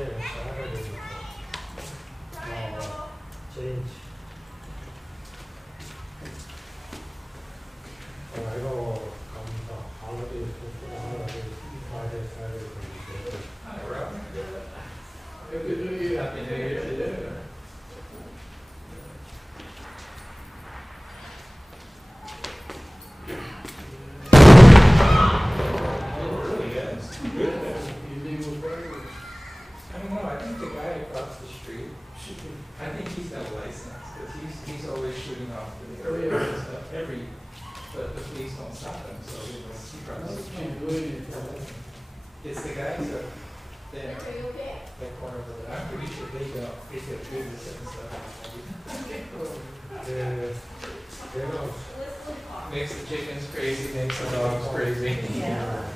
Saturday. Change. I know the holidays, Friday, Saturday. Happy New Year. Happy New Year to you. I don't know, I think the guy across the street, I think he's got a license, because he's always shooting off the area and stuff, but the police don't stop him, so he probably. It's the guys up there, that corner over there, I'm pretty sure they don't, they get good and stuff. Makes the chickens crazy, makes the dogs crazy. Yeah.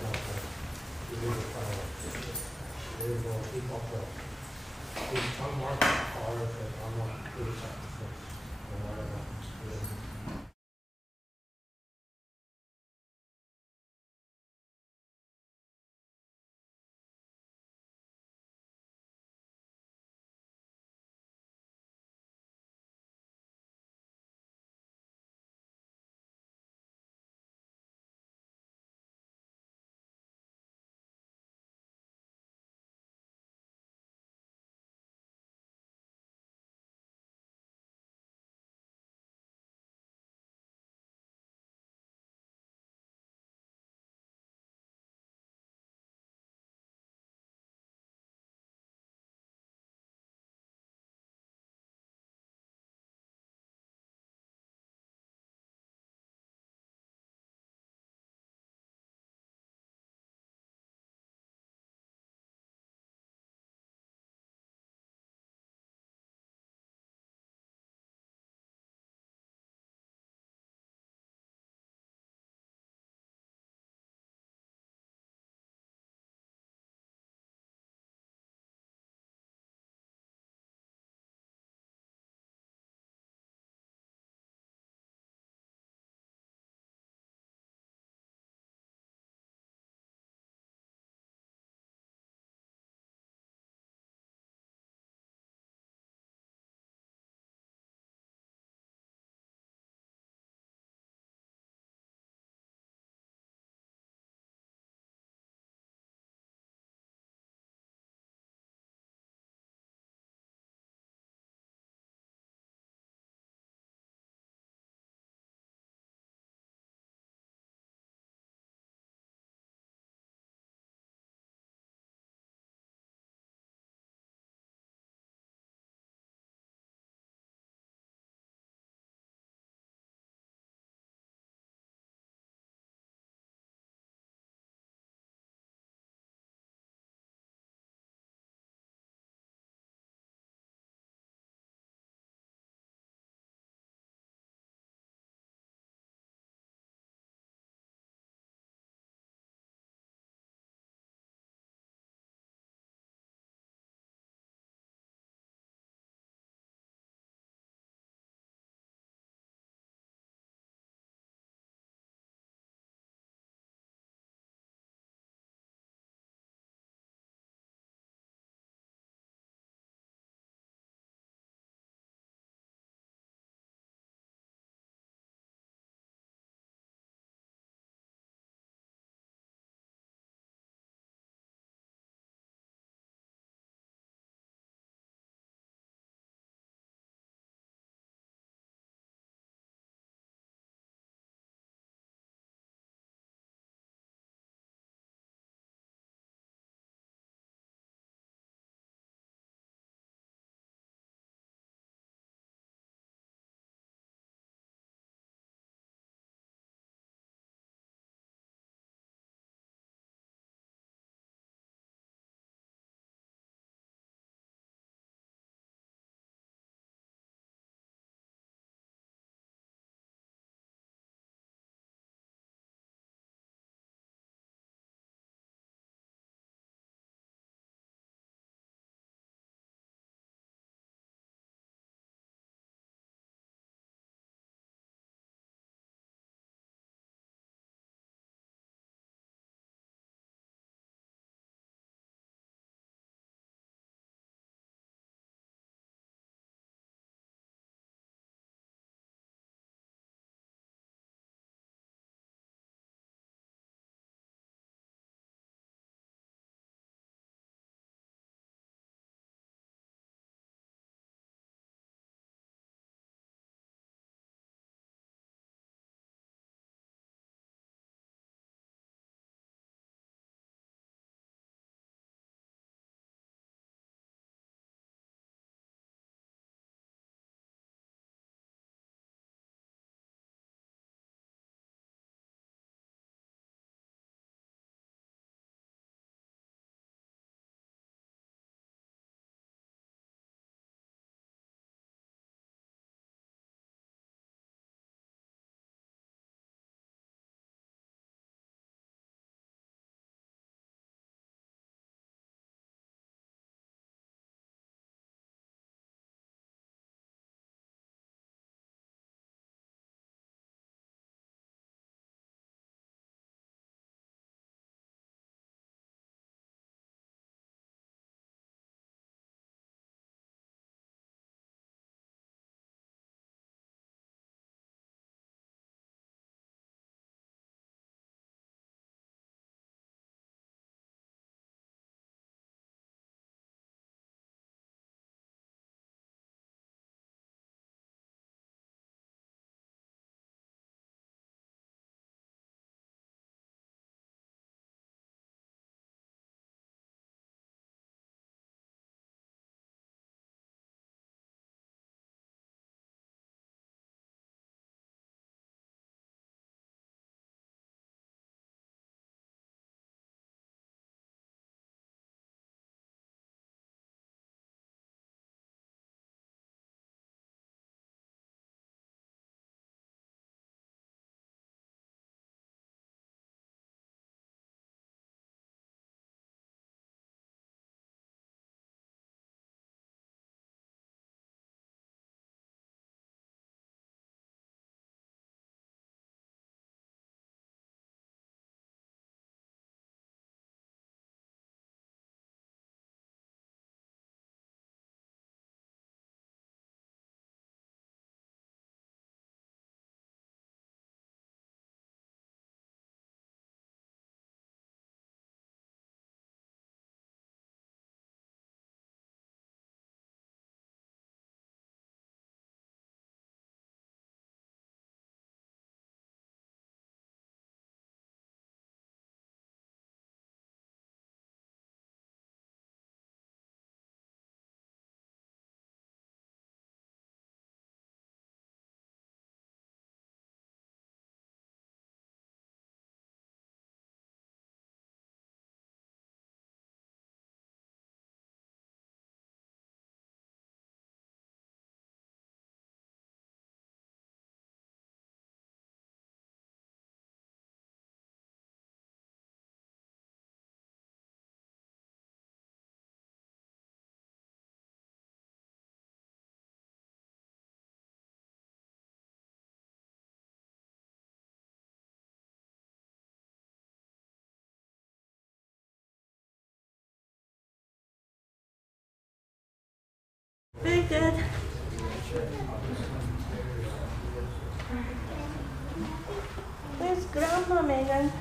Good, good. Where's Grandma, Megan?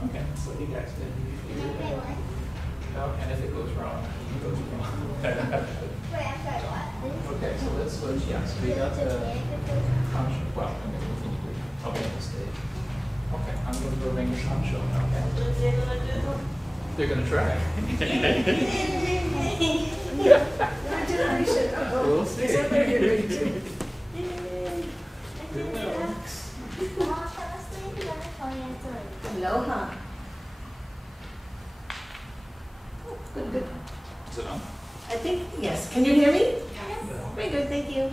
Okay, so you guys did. And if it goes wrong, it goes wrong. Okay, so let's switch. Yeah, so we got the function. Well, I'm going to continue with the stage. Okay, I'm going to go ring the sound show now. Okay? They're going to try. We'll see. Aloha. Good, good. Is it on? I think, yes. Can you hear me? Yes. Very good, thank you.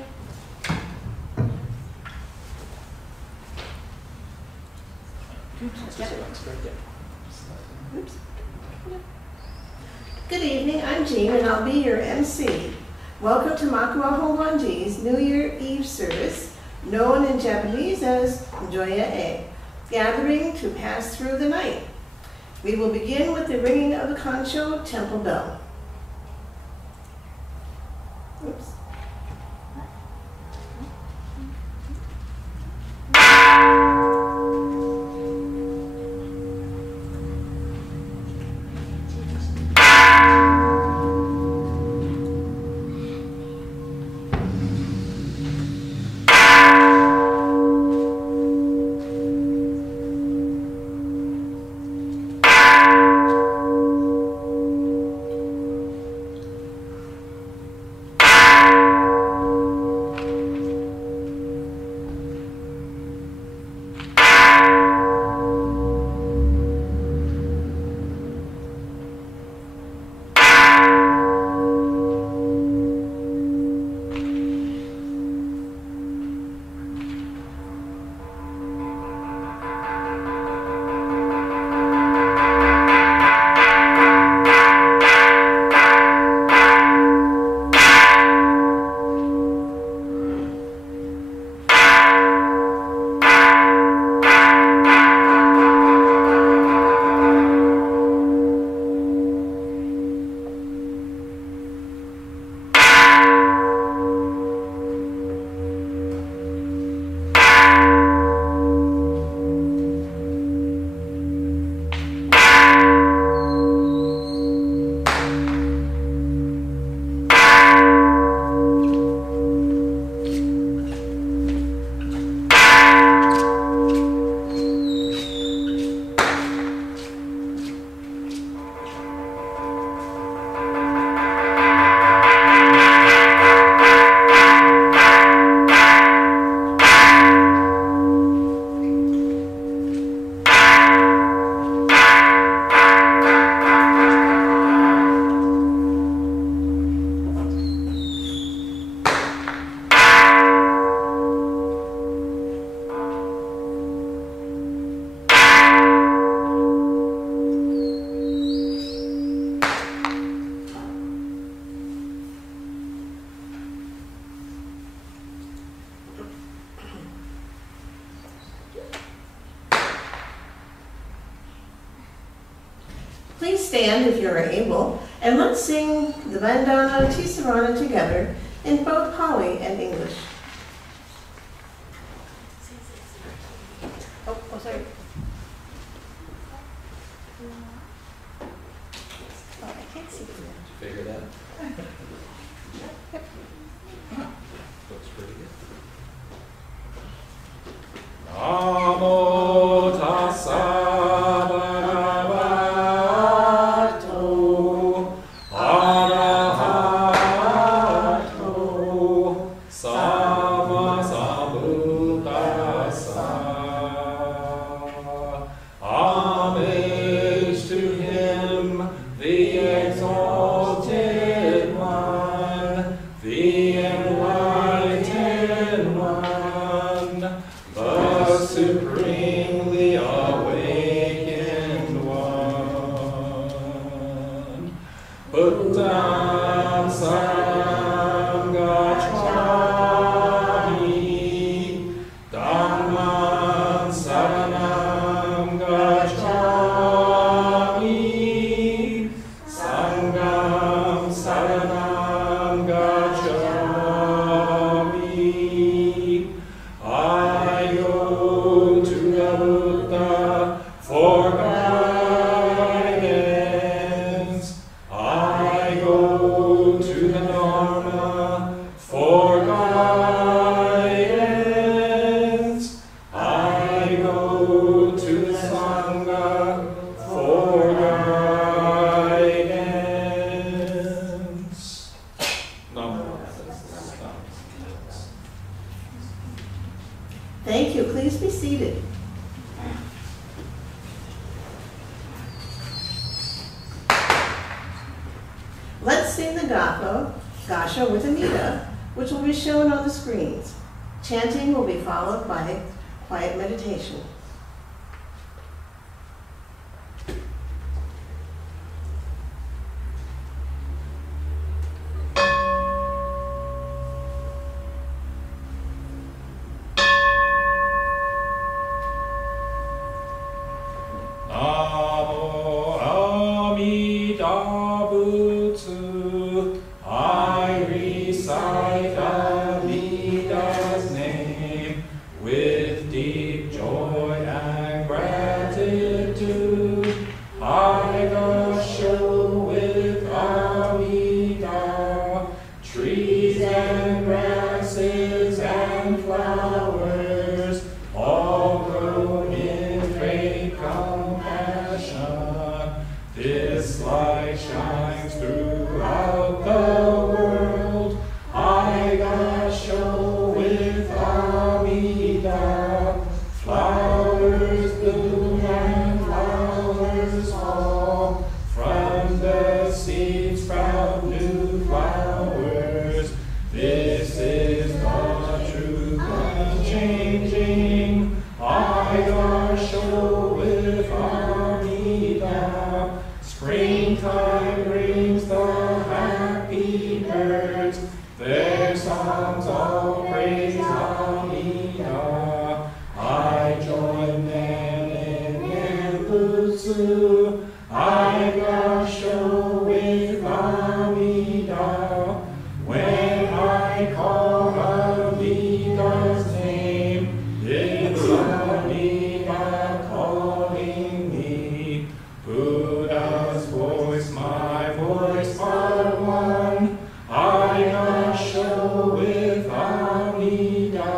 Oops. Good evening, I'm Jean and I'll be your MC. Welcome to Makuaho Wanji's New Year Eve service, known in Japanese as jōya-e, gathering to pass through the night. We will begin with the ringing of the Kancho temple bell. Oops. Please stand if you are able, and let's sing the Bandana Tisarana together in both Pali and English. Oh, sorry. Oh, I can't see from there. Did you figure that out? Yep. Looks pretty good. Namo tassa bhagavato arahato Buddham Saranam Gacchami, Dhammam Saranam Gacchami, Sangham Saranam Gacchami. I go to the Buddha for guidance. I go to the Dharma for guidance. I go to the Sangha for guidance. Thank you. Please be seated. Let's sing the Gasha with Anita, which will be shown on the screens. Chanting will be followed by quiet meditation. Namo Amida Butsu. I recite Amida's name with deep joy and gratitude. I gusho with Amida, trees and grasses and flowers, all grow in great compassion. This light shines throughout the world. I gusho with Amida, flowers bloom and flowers fall. From the seeds sprout new flowers. This is the truth unchanging. I gusho with Amida. Springtime brings the happy birds. Their songs all praise Amida. I join them in Genbutsu. I gusho with Amida. When I call Amida's name, it's Amida calling me. Buddha's voice, my voice are one. I gusho with Amida.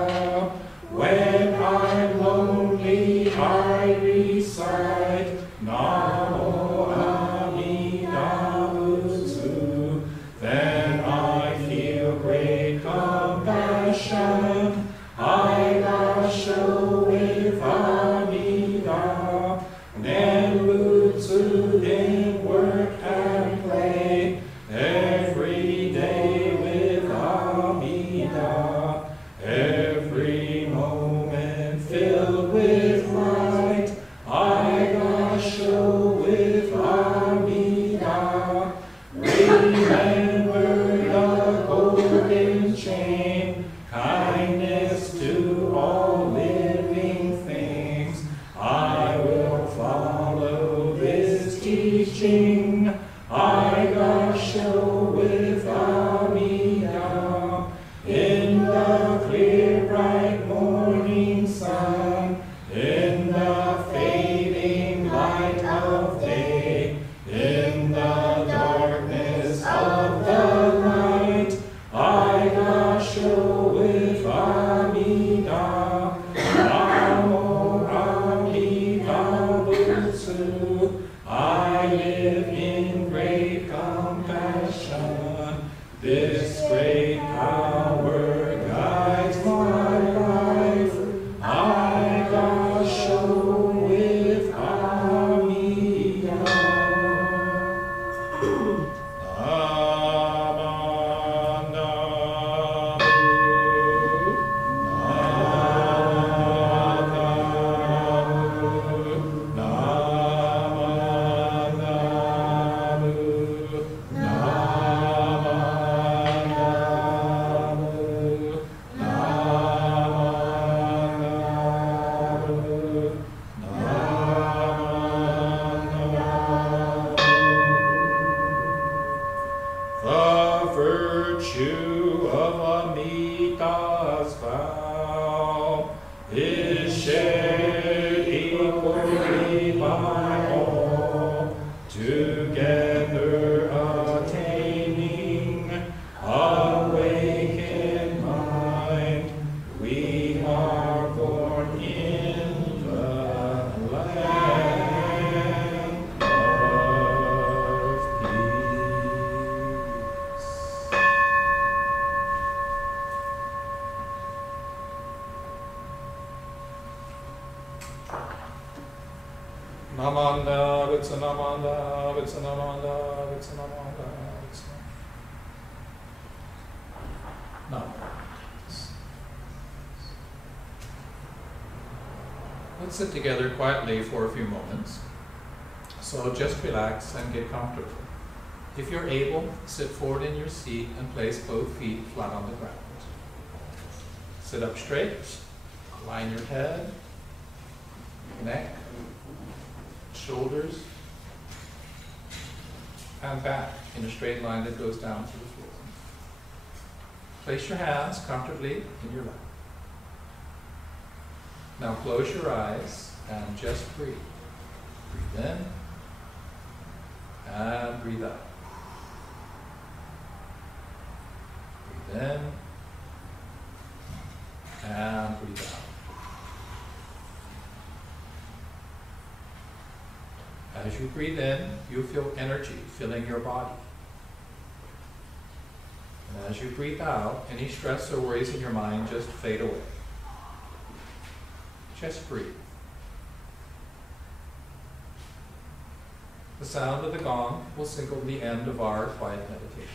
When I'm lonely, I recite Namo Amida Butsu. Then I feel great compassion. I gusho with Amida. Nenbutsu in work and play, every day with Amida. Every moment filled with light, I gusho with Amida. Remember the golden chain, kindness to all living things. I will follow this teaching. I gusho with Amida. In the clear bright morning sun, in the fading light of day, in the darkness of the night, I gusho with Amida. Namo Amida Butsu. I live in great compassion. This great power guides my life. I gusho with Amida. Namo virtue of Amita's vow is shared equally by all, together attaining awakened mind. We are born in the land of peace. Namanda, Vitsanamanda, Vitsanamanda, Vitsanamanda, Vitsanamanda. No. Let's sit together quietly for a few moments. So just relax and get comfortable. If you're able, sit forward in your seat and place both feet flat on the ground. Sit up straight, line your head, neck, shoulders, and back in a straight line that goes down to the floor. Place your hands comfortably in your lap. Now close your eyes and just breathe. Breathe in and breathe out. Breathe in and breathe out. As you breathe in, you feel energy filling your body. And as you breathe out, any stress or worries in your mind just fade away. Just breathe. The sound of the gong will signal the end of our quiet meditation.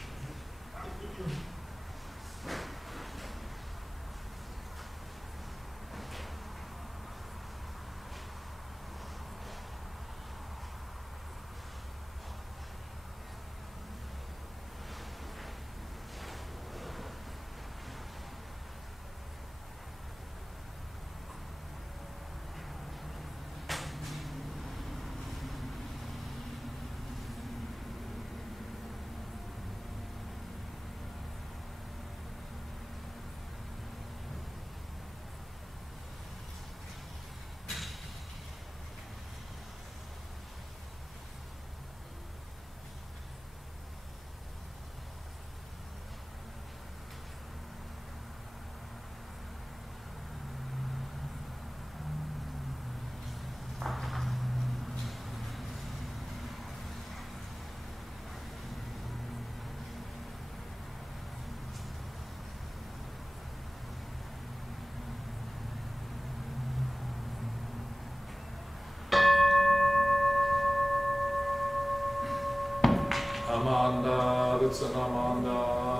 Amanda, Vitsanamanda,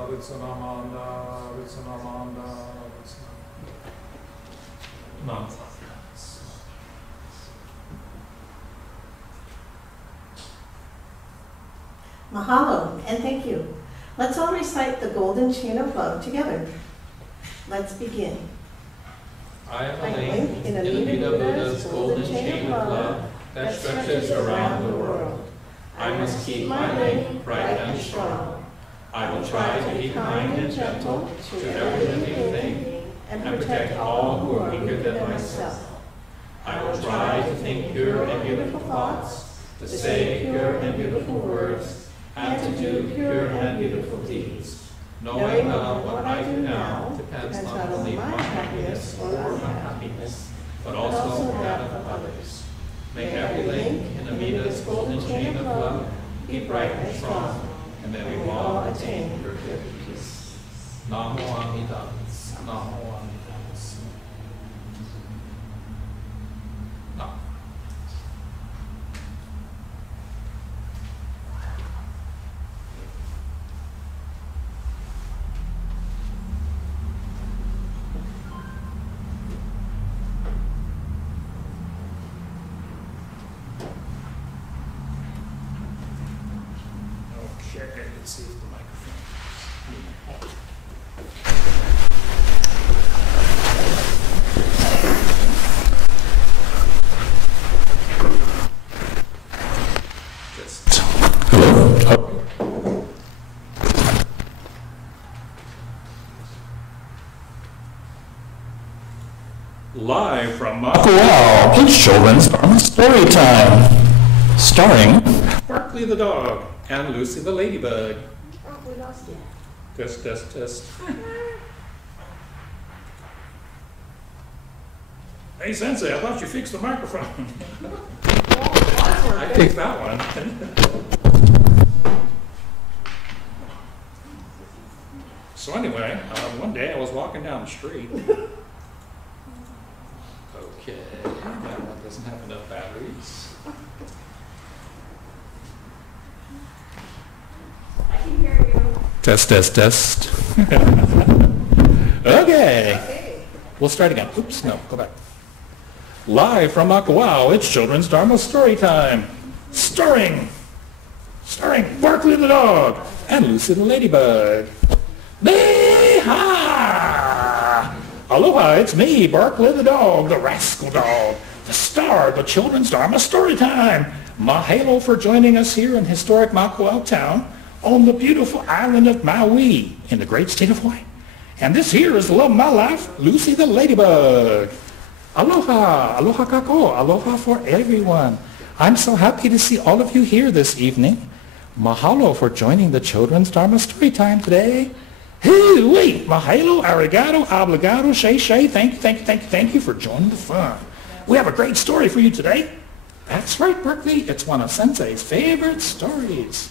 Vitsanamanda, Vitsanamanda, Vitsanamanda. Mahalo, and thank you. Let's all recite the golden chain of love together. Let's begin. I am a link in Amida Buddha's golden chain of love that stretches around the world. I must keep my link bright and strong. I will try to be kind and gentle to every living thing and protect all who are weaker than myself. I will try to think pure and beautiful thoughts, to say pure and beautiful words, and to do pure and beautiful deeds, knowing that what I do now depends not only on my happiness or unhappiness, but also that of others. May every link in Amida's golden chain of love be bright and strong, and may we all attain perfect peace. Namo Amida. Namo Amida. Namo. Okay, let's see if the microphone. Just hello. it's children's Dharma story time, starring Barkley the dog and Lucy the ladybug. Oh, we lost you. Test, test, test. Hey, Sensei, I thought you fixed the microphone. I fixed that one. So anyway, one day I was walking down the street. Okay, that one doesn't have enough batteries. I can hear you. Test, test, test. Okay. We'll start again. Oops, no, go back. Live from Makawao, it's children's Dharma story time. Starring Barkley the dog and Lucy the ladybug. Bee-ha! Aloha, it's me, Barkley the dog, the rascal dog, the star of the children's Dharma story time. Mahalo for joining us here in historic Makawao town on the beautiful island of Maui in the great state of Hawaii. And this here is the love of my life, Lucy the ladybug. Aloha, aloha kako, aloha for everyone. I'm so happy to see all of you here this evening. Mahalo for joining the children's Dharma story time today. Hoo-wee, mahalo, arigato, obligado, shay, thank you for joining the fun. We have a great story for you today. That's right, Berkeley, it's one of Sensei's favorite stories.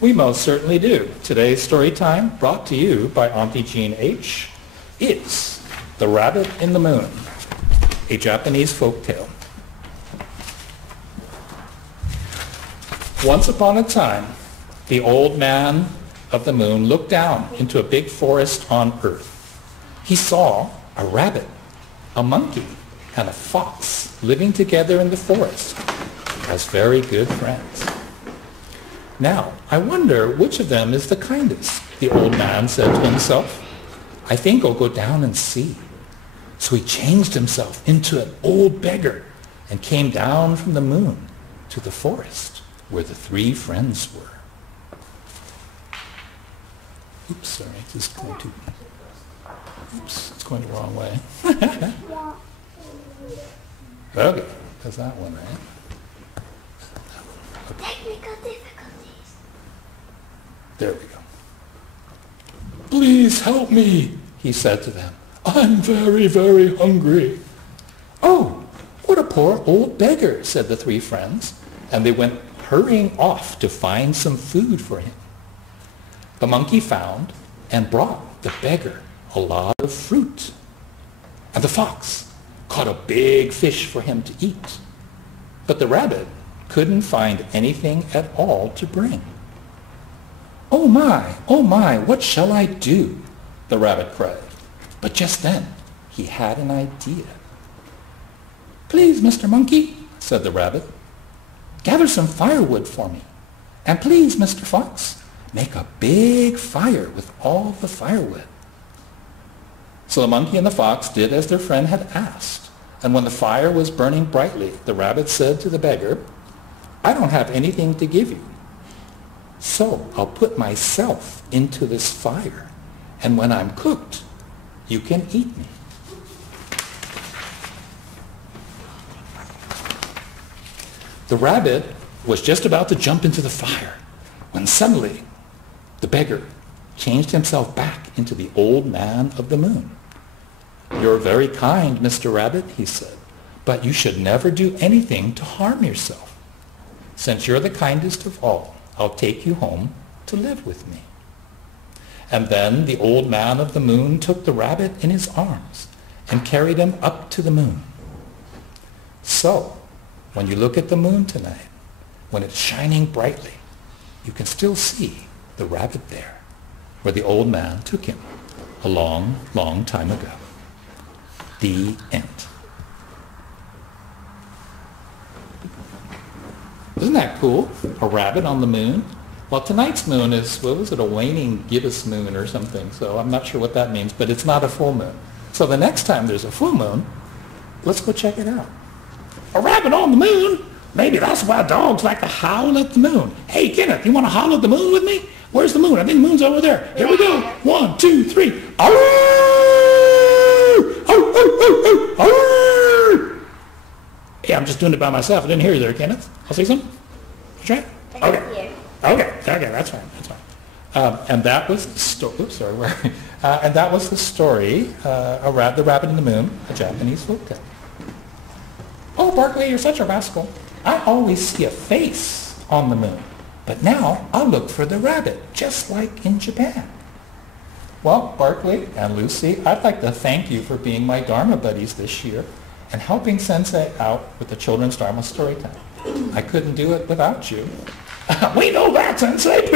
We most certainly do. Today's story time, brought to you by Auntie Jean H., is The Rabbit in the Moon, a Japanese folk tale. Once upon a time, the old man of the moon looked down into a big forest on Earth. He saw a rabbit, a monkey, and a fox living together in the forest as very good friends. Now, I wonder which of them is the kindest, the old man said to himself. I think I'll go down and see. So he changed himself into an old beggar and came down from the moon to the forest where the three friends were. Oops, sorry, this is going to... Oops, it's going the wrong way. Okay, that's that one, right? Okay. Technical difficulties. There we go. Please help me, he said to them. I'm very, very hungry. Oh, what a poor old beggar, said the three friends, and they went hurrying off to find some food for him. The monkey found and brought the beggar a lot of fruit, and the fox caught a big fish for him to eat. But the rabbit couldn't find anything at all to bring. Oh my, what shall I do? The rabbit cried. But just then he had an idea. Please, Mr. Monkey, said the rabbit, gather some firewood for me. And please, Mr. Fox, make a big fire with all the firewood. So the monkey and the fox did as their friend had asked. And when the fire was burning brightly, the rabbit said to the beggar, I don't have anything to give you. So I'll put myself into this fire, and when I'm cooked, you can eat me. The rabbit was just about to jump into the fire when suddenly the beggar changed himself back into the old man of the moon. You're very kind, Mr. Rabbit, he said, but you should never do anything to harm yourself. Since you're the kindest of all, I'll take you home to live with me. And then the old man of the moon took the rabbit in his arms and carried him up to the moon. So, when you look at the moon tonight, when it's shining brightly, you can still see the rabbit there, where the old man took him a long, long time ago. The end. Isn't that cool? A rabbit on the moon? Well, tonight's moon is, what was it, a waning gibbous moon or something, so I'm not sure what that means, but it's not a full moon. So the next time there's a full moon, let's go check it out. A rabbit on the moon? Maybe that's why dogs like to howl at the moon. Hey, Kenneth, you want to howl at the moon with me? Where's the moon? I think the moon's over there. Here we go. 1, 2, 3. Arr! Arr, arr, arr, arr. I'm just doing it by myself. I didn't hear you there, Kenneth. I'll say something. That's right. Okay. Okay, that's fine. And that was the story. Oops, sorry. And that was the story, The Rabbit in the Moon, a Japanese folktale. Oh, Barkley, you're such a rascal. I always see a face on the moon, but now I'll look for the rabbit, just like in Japan. Well, Barkley and Lucy, I'd like to thank you for being my Dharma buddies this year and helping Sensei out with the children's Dharma story time. I couldn't do it without you. We know that, Sensei.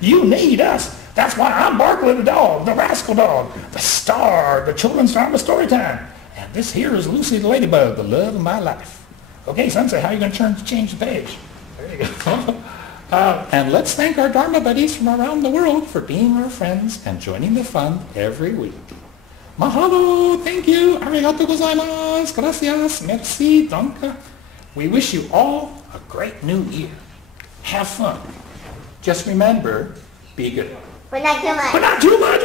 You need us. That's why I'm Barkley the dog, the rascal dog, the star, the children's Dharma story time. And this here is Lucy the ladybug, the love of my life. Okay, Sensei, how are you going to change the page? There you go. And let's thank our Dharma buddies from around the world for being our friends and joining the fun every week. Mahalo, thank you, arigato gozaimasu, gracias, merci, danke. We wish you all a great new year. Have fun. Just remember, be good. But not too much. But not too much!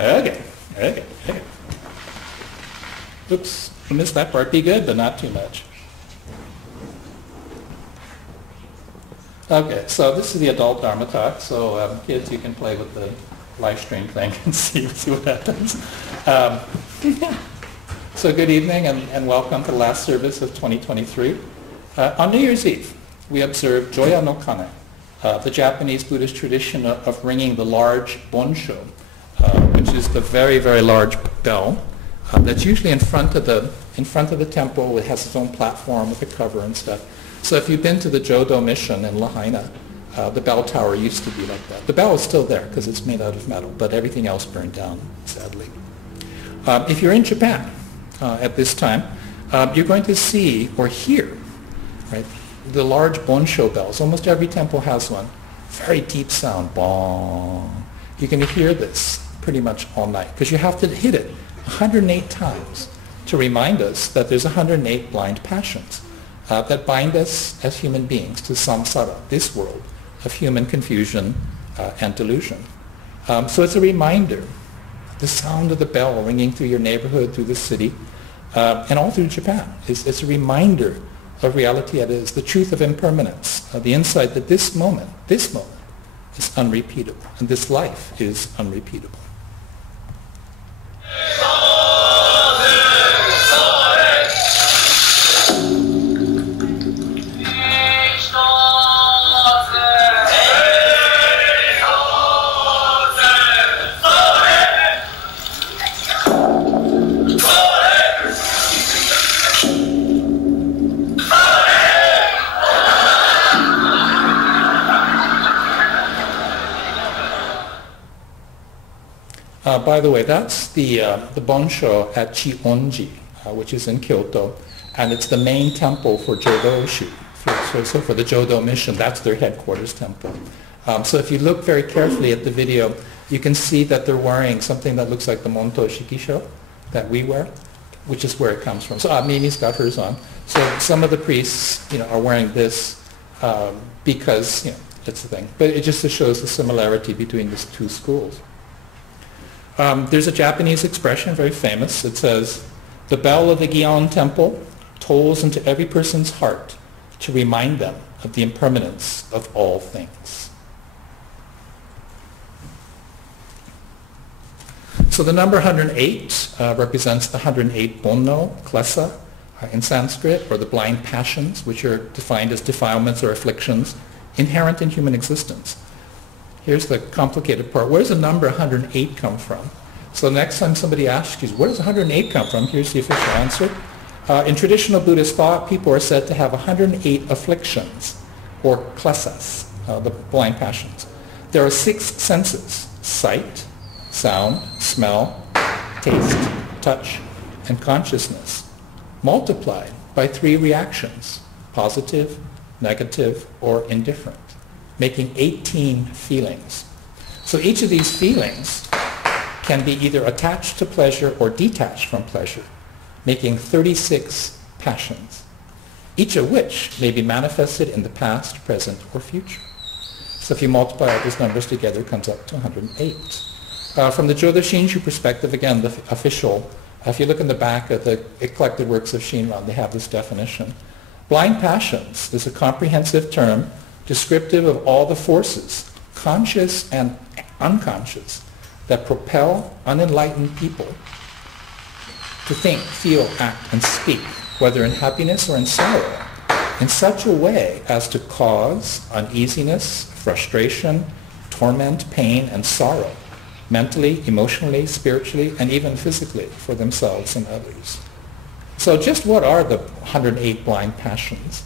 Okay. Oops, I missed that part. Be good, but not too much. Okay, so this is the adult Dharma talk. So kids, you can play with the live stream thing and see what happens. So good evening and welcome to the last service of 2023. On New Year's Eve, we observed Jōya no Kane, the Japanese Buddhist tradition of ringing the large bonsho, which is the very, very large bell that's usually in front of the temple. It has its own platform with a cover and stuff. So if you've been to the Jodo mission in Lahaina, the bell tower used to be like that. The bell is still there because it's made out of metal, but everything else burned down, sadly. If you're in Japan at this time, you're going to see or hear, right, the large bonsho bells. Almost every temple has one. Very deep sound, bong. You can hear this pretty much all night because you have to hit it 108 times to remind us that there's 108 blind passions that bind us as human beings to samsara, this world of human confusion and delusion. So it's a reminder, the sound of the bell ringing through your neighborhood, through the city, and all through Japan. It's a reminder of reality that is the truth of impermanence, the insight that this moment is unrepeatable, and this life is unrepeatable. By the way, that's the bonsho at Chionji, which is in Kyoto, and it's the main temple for Jodo-shi. So for the Jodo mission, that's their headquarters temple. So if you look very carefully at the video, you can see that they're wearing something that looks like the Monto Shikisho that we wear, which is where it comes from. So Mimi's got hers on. So some of the priests, are wearing this because, it's the thing. But it just shows the similarity between these two schools. There's a Japanese expression, very famous. It says, "The bell of the Gion temple tolls into every person's heart to remind them of the impermanence of all things." So the number 108 represents the 108 bonno, klesa, in Sanskrit, or the blind passions, which are defined as defilements or afflictions inherent in human existence. Here's the complicated part. Where does the number 108 come from? So next time somebody asks you, where does 108 come from? Here's the official answer. In traditional Buddhist thought, people are said to have 108 afflictions, or klesas, the blind passions. There are 6 senses: sight, sound, smell, taste, touch, and consciousness, multiplied by 3 reactions: positive, negative, or indifferent, making 18 feelings. So each of these feelings can be either attached to pleasure or detached from pleasure, making 36 passions, each of which may be manifested in the past, present, or future. So if you multiply all these numbers together, it comes up to 108. From the Jodo Shinshu perspective, again, the official If you look in the back of the collected works of Shinran, they have this definition. Blind passions is a comprehensive term descriptive of all the forces, conscious and unconscious, that propel unenlightened people to think, feel, act, and speak, whether in happiness or in sorrow, in such a way as to cause uneasiness, frustration, torment, pain, and sorrow, mentally, emotionally, spiritually, and even physically for themselves and others. So just what are the 108 blind passions?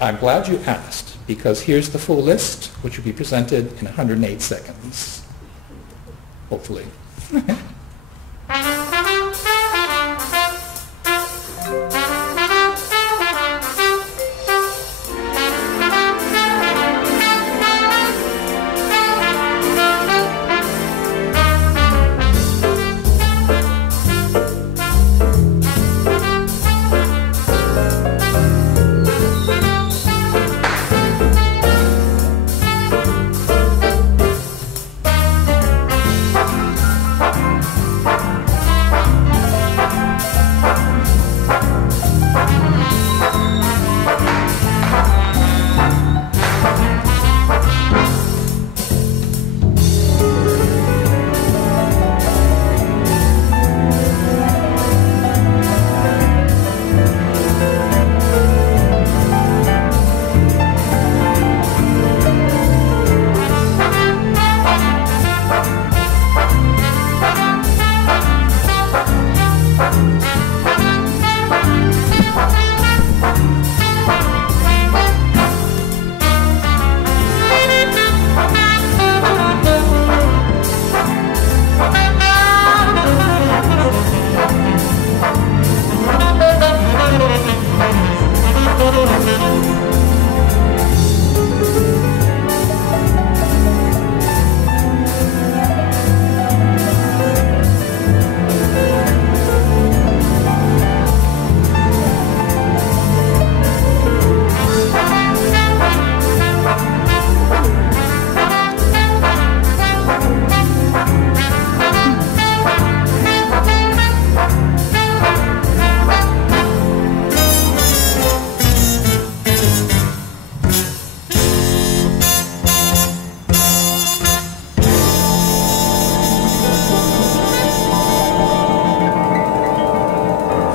I'm glad you asked, because here's the full list, which will be presented in 108 seconds. Hopefully.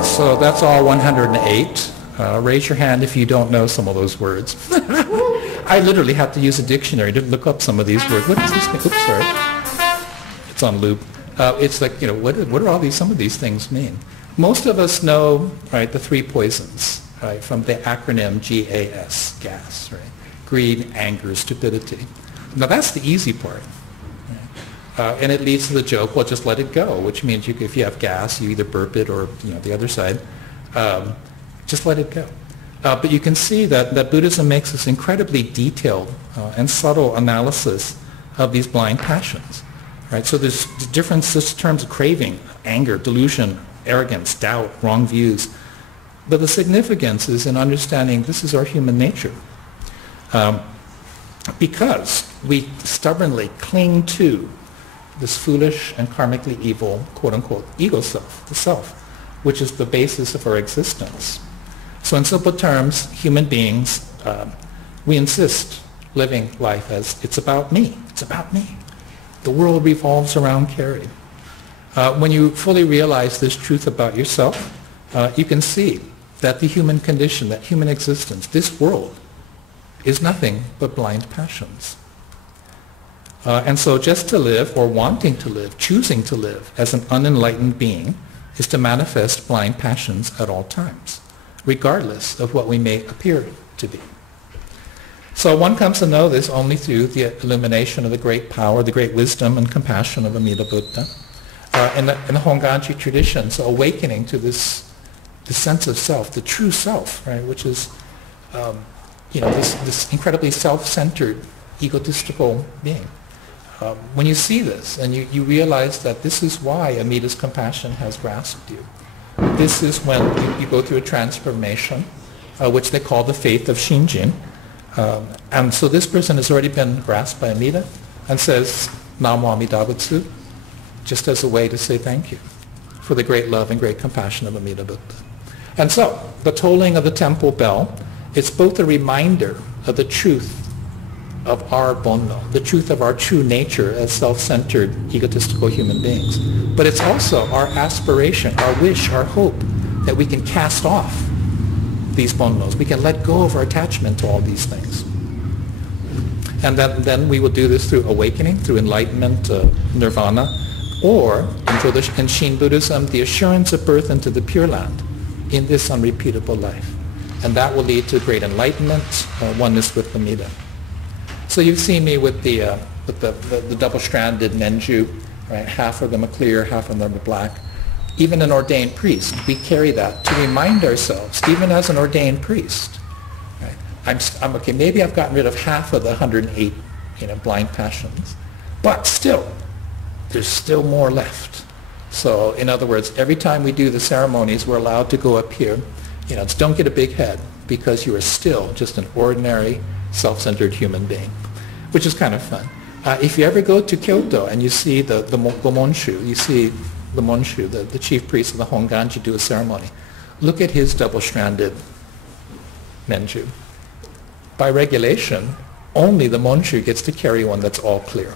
So that's all 108. Raise your hand if you don't know some of those words. I literally had to use a dictionary to look up some of these words. What is this? Oops, sorry. It's on loop. It's like, you know, what do all these, some of these things mean? Most of us know, right, the three poisons, right, from the acronym GAS, gas, right? Greed, anger, stupidity. Now that's the easy part. And it leads to the joke, well, just let it go, which means if you have gas, you either burp it or, you know, the other side. Just let it go. But you can see that Buddhism makes this incredibly detailed and subtle analysis of these blind passions. Right? So there's different terms of craving, anger, delusion, arrogance, doubt, wrong views. But the significance is in understanding this is our human nature. Because we stubbornly cling to this foolish and karmically evil, quote-unquote, ego self, the self, which is the basis of our existence. So in simple terms, human beings, we insist living life as it's about me. It's about me. The world revolves around Carrie. When you fully realize this truth about yourself, you can see that the human condition, that human existence, this world, is nothing but blind passions. And so just to live, or wanting to live, choosing to live as an unenlightened being, is to manifest blind passions at all times, regardless of what we may appear to be. So one comes to know this only through the illumination of the great power, the great wisdom and compassion of Amida Buddha. In the Honganji tradition, so awakening to this sense of self, the true self, right, which is this incredibly self-centered, egotistical being. When you see this and you realize that this is why Amida's compassion has grasped you, this is when you go through a transformation, which they call the faith of Shinjin. And so this person has already been grasped by Amida and says, Namo Amida Butsu, just as a way to say thank you. for the great love and great compassion of Amida Buddha. And so, the tolling of the temple bell is both a reminder of the truth of our bonno, the truth of our true nature as self-centered, egotistical human beings. But it's also our aspiration, our wish, our hope that we can cast off these bonnos. We can let go of our attachment to all these things. And then we will do this through awakening, through enlightenment, nirvana, or in Shin Buddhism, the assurance of birth into the Pure Land in this unrepeatable life. And that will lead to great enlightenment, oneness with Amida. So you've seen me with the double-stranded menju, right? Half of them are clear, half of them are black. Even an ordained priest, we carry that to remind ourselves, even as an ordained priest, right? I'm okay, maybe I've gotten rid of half of the 108, blind passions, but still, there's still more left. So in other words, every time we do the ceremonies, we're allowed to go up here. Don't get a big head, because you are still just an ordinary, self-centered human being, which is kind of fun. If you ever go to Kyoto and you see the Gomonshu, you see the Monshu, the chief priest of the Honganji, do a ceremony, look at his double-stranded menju. By regulation, only the Monshu gets to carry one that's all clear.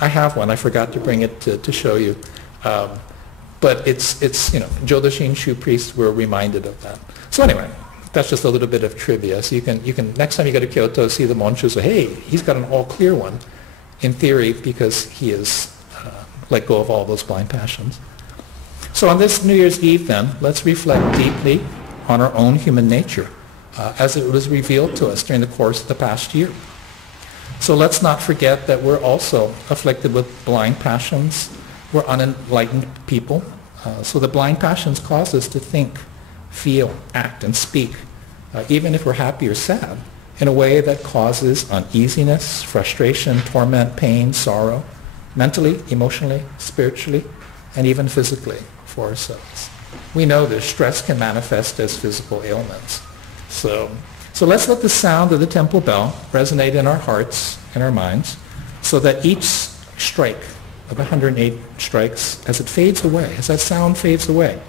I have one. I forgot to bring it to show you. But it's Jodo Shinshu priests were reminded of that. So anyway, that's just a little bit of trivia. So you can next time you go to Kyoto, see the Monshu, say, hey, he's got an all-clear one, in theory, because he has let go of all those blind passions. So on this New Year's Eve then, let's reflect deeply on our own human nature as it was revealed to us during the course of the past year. So let's not forget that we're also afflicted with blind passions. We're unenlightened people. So the blind passions cause us to think, feel, act, and speak, even if we're happy or sad, in a way that causes uneasiness, frustration, torment, pain, sorrow, mentally, emotionally, spiritually, and even physically for ourselves. We know this. Stress can manifest as physical ailments. So let's let the sound of the temple bell resonate in our hearts and our minds, so that each strike of 108 strikes, as it fades away, as that sound fades away,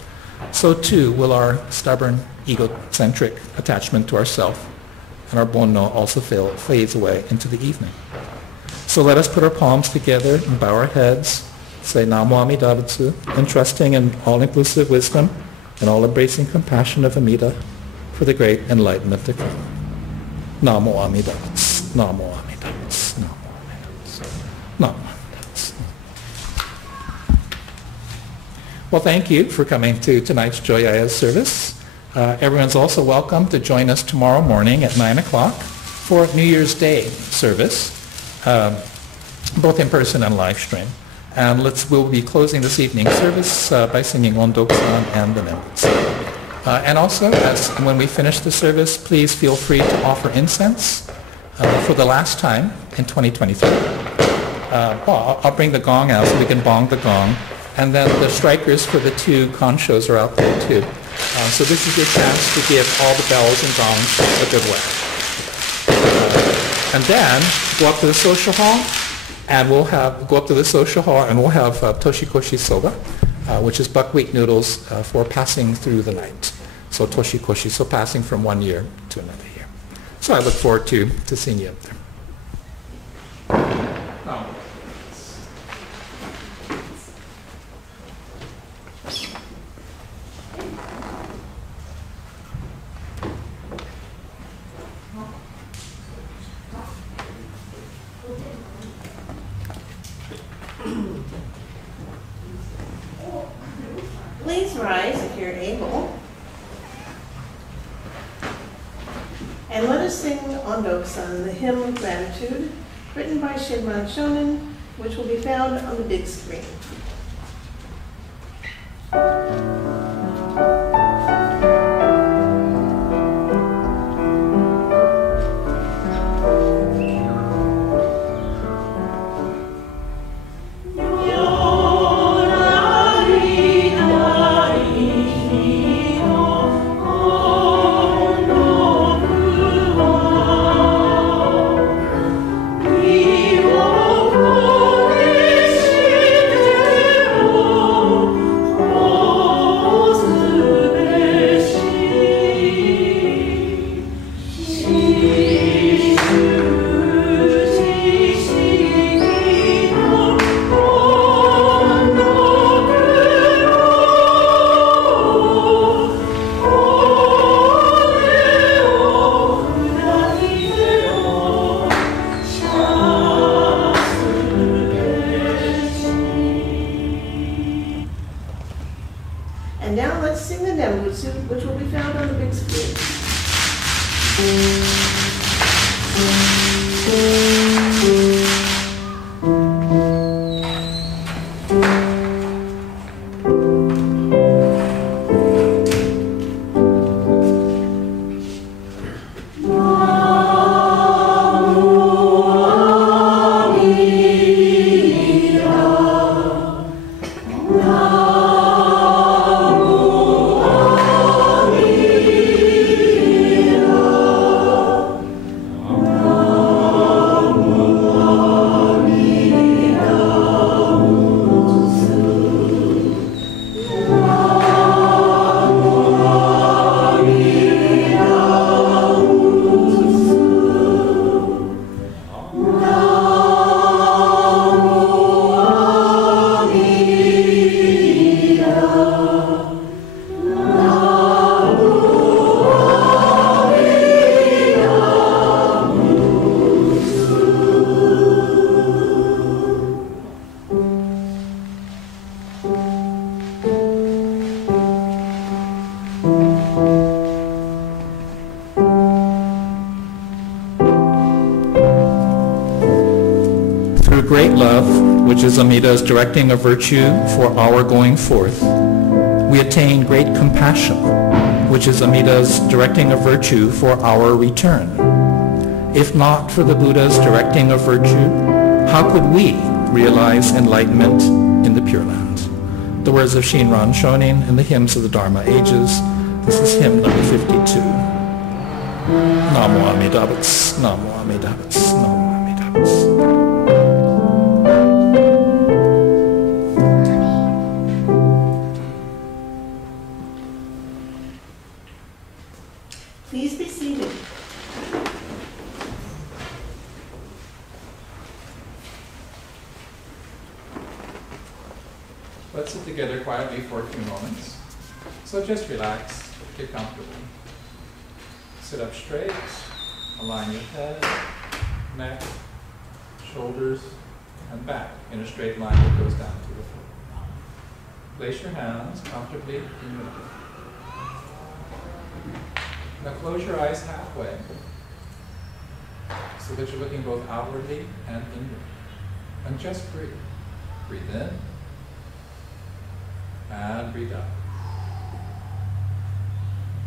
so too will our stubborn, egocentric attachment to ourself, and our bonno also fades away into the evening. So let us put our palms together and bow our heads, say Namo Amida Butsu, and trusting in all-inclusive wisdom and all-embracing compassion of Amida for the great enlightenment to come. Namo Amida Butsu, Namo Amida Butsu, Namo Amida Butsu, Namo Amida Butsu. Well, thank you for coming to tonight's jōya-e service. Everyone's also welcome to join us tomorrow morning at 9 o'clock for New Year's Day service, both in person and live stream. And we'll be closing this evening's service by singing Ondok-san and the members. And also, when we finish the service, please feel free to offer incense for the last time in 2023. I'll bring the gong out so we can bong the gong. And then the strikers for the two conchos are out there too. So this is your chance to give all the bells and gongs a good whack. And then go up to the social hall, and we'll have toshikoshi soba, which is buckwheat noodles for passing through the night. So toshikoshi, so passing from one year to another year. So I look forward to seeing you up there. Please rise if you're able. And let us sing Ondok-san, the hymn of gratitude, written by Shinran Shonin, which will be found on the big screen. great love, which is Amida's directing of virtue for our going forth, we attain great compassion, which is Amida's directing of virtue for our return. If not for the Buddha's directing of virtue, how could we realize enlightenment in the Pure Land? The words of Shinran Shonin in the Hymns of the Dharma Ages. This is hymn number 52. Namo Amida Butsu, Namo Amida Butsu, Namo Amida Butsu. Please be seated. Let's sit together quietly for a few moments. So just relax, get comfortable. Sit up straight, align your head, neck, shoulders, and back in a straight line that goes down to the floor. Place your hands comfortably in the middle. Now close your eyes halfway so that you're looking both outwardly and inward. And just breathe. Breathe in and breathe out.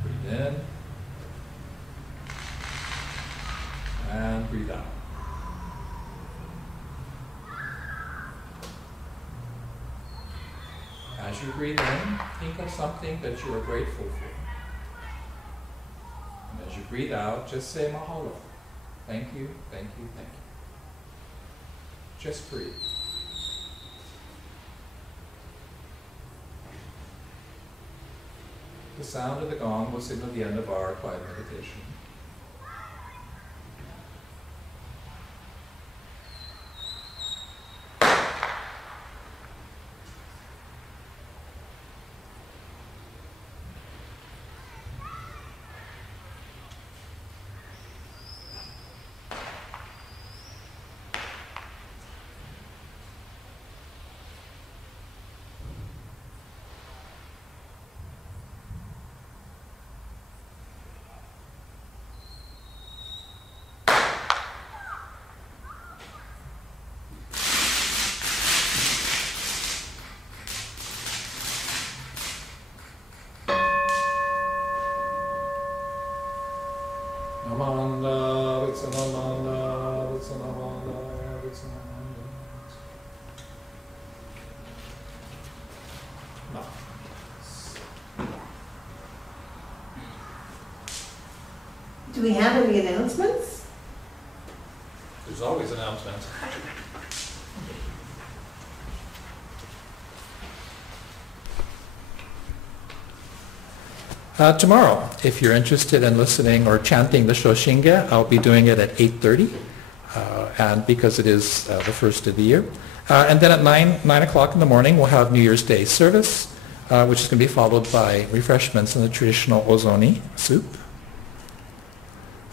Breathe in and breathe out. As you breathe in, think of something that you are grateful for. And as you breathe out, just say mahalo. Thank you, thank you, thank you. Just breathe. The sound of the gong will signal the end of our quiet meditation. Namanda, Vitsanamanda, Vitsanamanda, Vitsanamanda. No. Do we have any announcements? There's always announcements. Tomorrow, if you're interested in listening or chanting the Shoshinge, I'll be doing it at 8:30, and because it is the first of the year. And then at 9 o'clock in the morning, we'll have New Year's Day service, which is going to be followed by refreshments in the traditional ozoni soup.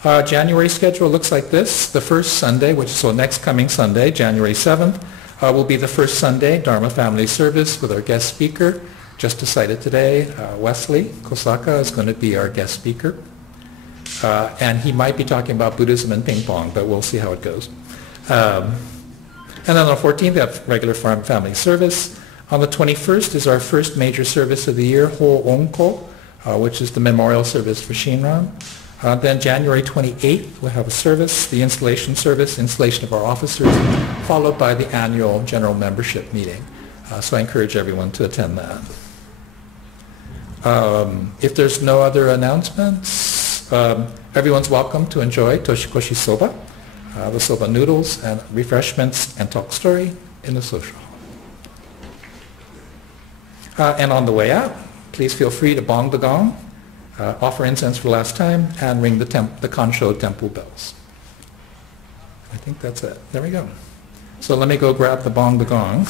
January schedule looks like this. The first Sunday, which is so next coming Sunday, January 7th, will be the first Sunday Dharma Family Service with our guest speaker. Just decided today, Wesley Kosaka is going to be our guest speaker. And he might be talking about Buddhism and ping pong, but we'll see how it goes. And then on the 14th, we have regular family service. On the 21st is our first major service of the year, Ho Onko, which is the memorial service for Shinran. Then January 28th, we'll have a service, the installation service, installation of our officers, followed by the annual general membership meeting. So I encourage everyone to attend that. If there's no other announcements, everyone's welcome to enjoy Toshikoshi Soba, the soba noodles and refreshments and talk story in the social hall. And on the way out, please feel free to bong the gong, offer incense for the last time, and ring the Kansho temple bells. I think that's it. There we go. So let me go grab the bong the gong.